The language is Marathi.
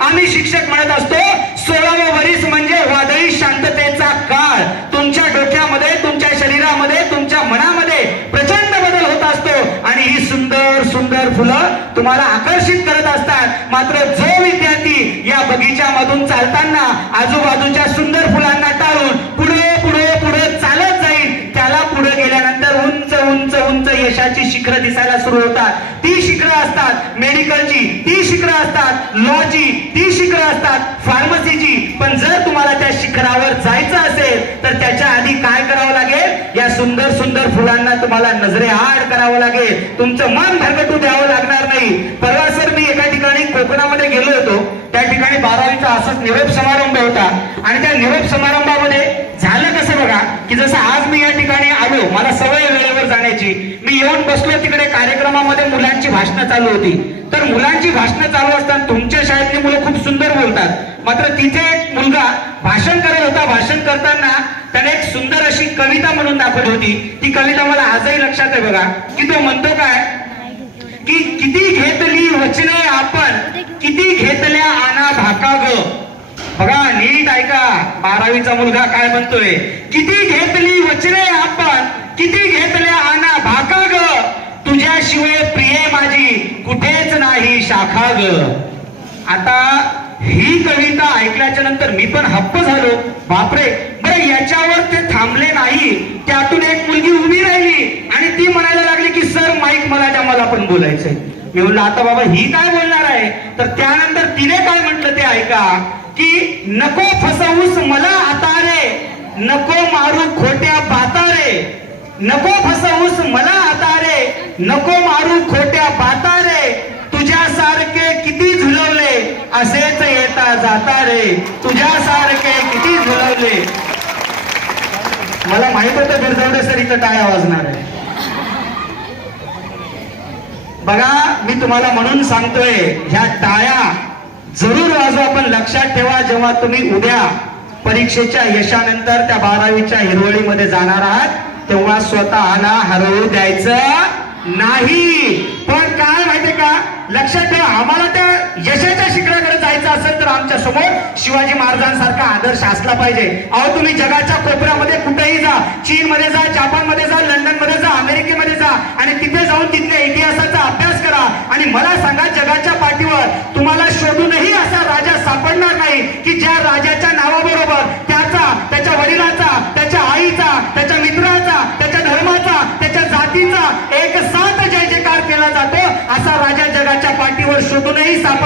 आम्ही शिक्षक म्हणत असतो 16वे वरीस म्हणजे वादळी शांततेचा काळ. तुमच्या डोक्यामध्ये, तुमच्या शरीरामध्ये, तुमच्या मनामध्ये प्रचंड बदल होत असतो आणि ही सुंदर सुंदर फुलं तुम्हाला आकर्षित करत असतात. मात्र जो विद्यार्थी या बगीच्यामधून चालताना आजूबाजूच्या सुंदर फुलांना टाळून पुढे पुढे पुढे चालत जाईल, त्याला पुढे गेल्यानंतर उंच उंच उंच यशाची शिखरं दिसायला सुरू होतात. ती शिखरं असतात मेडिकलची, ती शिखरं असतात लॉची, ती शिखरं असतात फार्मसीची. पण जर तुम्हाला त्या शिखरावर जायचं असेल तर त्याच्या आधी काय करावं लागेल? या सुंदर सुंदर फुलांना तुम्हाला नजरेआड करावं लागेल. तुमचं मन भरकटू द्यावं लागणार नाही. परवा सर मी एका ठिकाणी कोकणामध्ये गेलो होतो. त्या ठिकाणी 12वीचा असाच निरोप समारंभ होता आणि त्या निरोप समारंभामध्ये झालं कसं बघा की जसं आज मी या ठिकाणी आलो, मला सवय वेळेवर जाण्याची. मी येऊन बसलो तिकडे कार्यक्रमामध्ये मुलांची भाषणं चालू होती. तर मुलांची भाषणं चालू असताना तुमच्या शाळेतली मुलं खूप सुंदर बोलतात, मात्र तिथे एक मुलगा भाषण करत होता. भाषण करताना त्याने एक सुंदर अशी कविता म्हणून दाखवली होती. ती कविता मला आजही लक्षात आहे बघा की तो म्हणतो काय की किती घेतली वचने आपण, किती घेतल्या आना भाका ग. बघा नीट ऐका, 12वीचा मुलगा काय म्हणतोय, किती घेतली वचने आपण, किती घेतल्या आना भाका ग, तुझ्याशिवाय प्रिय माझी कुठेच नाही शाखा ग. आता ही कविता ऐकल्याच्या नंतर मी पण हप्प झालो. बापरे, बरं याच्यावर ते थांबले नाही. त्यातून एक मुलगी उभी राहिली आणि ती म्हणायला लागली की सर माईक मला पण बोलायचंय. मी म्हणलं आता बाबा ही काय बोलणार आहे? तर त्यानंतर तिने काय म्हटलं ते ऐका की नको फसवूस मला आता रे, नको मारू खोट्या बाता रे, नको फसवूस मला आता रे, नको मारू खोट्या बाता रे, तुझ्यासारखे किती झुलवले असेच येता जाता रे, तुझ्यासारखे किती झुलवले. मला माहित होतं बिरजवडे सर इथं टाळ्या वाजणार आहे. बघा मी तुम्हाला म्हणून सांगतोय, ह्या टाळ्या जरूर वाजवा, पण लक्षात ठेवा जेव्हा तुम्ही उद्या परीक्षेच्या यशानंतर त्या 12वीच्या हिरवळीमध्ये जाणार आहात तेव्हा स्वतःला हरवू द्यायचं नाही. पण काय माहितीये का, लक्षात ठेवा आम्हाला त्या यशाच्या शिखराकडे जायचं असेल तर आमच्या समोर शिवाजी महाराजांसारखा आदर्श असला पाहिजे. अहो तुम्ही जगाच्या कोपऱ्यामध्ये कुठेही जा, चीन मध्ये जा, जापान मध्ये जा, लंडन मध्ये जा, अमेरिकेमध्ये जा आणि तिथे जाऊन तिथल्या इतिहासाचा अभ्यास करा आणि मला सांगा जगाच्या पाठीवर तुम्हाला शोधूनही असा राजा सापडणार नाही की ज्या राजाच्या नावाबरोबर त्याचा, त्याच्या वडिलाचा, त्याच्या आईचा, त्याच्या मित्राचा, त्याच्या धर्माचा, त्याच्या जातीचा एक साथ जय जयकार केला जातो. असा राजा जगाच्या पाठीवर शोधूनही सापडणार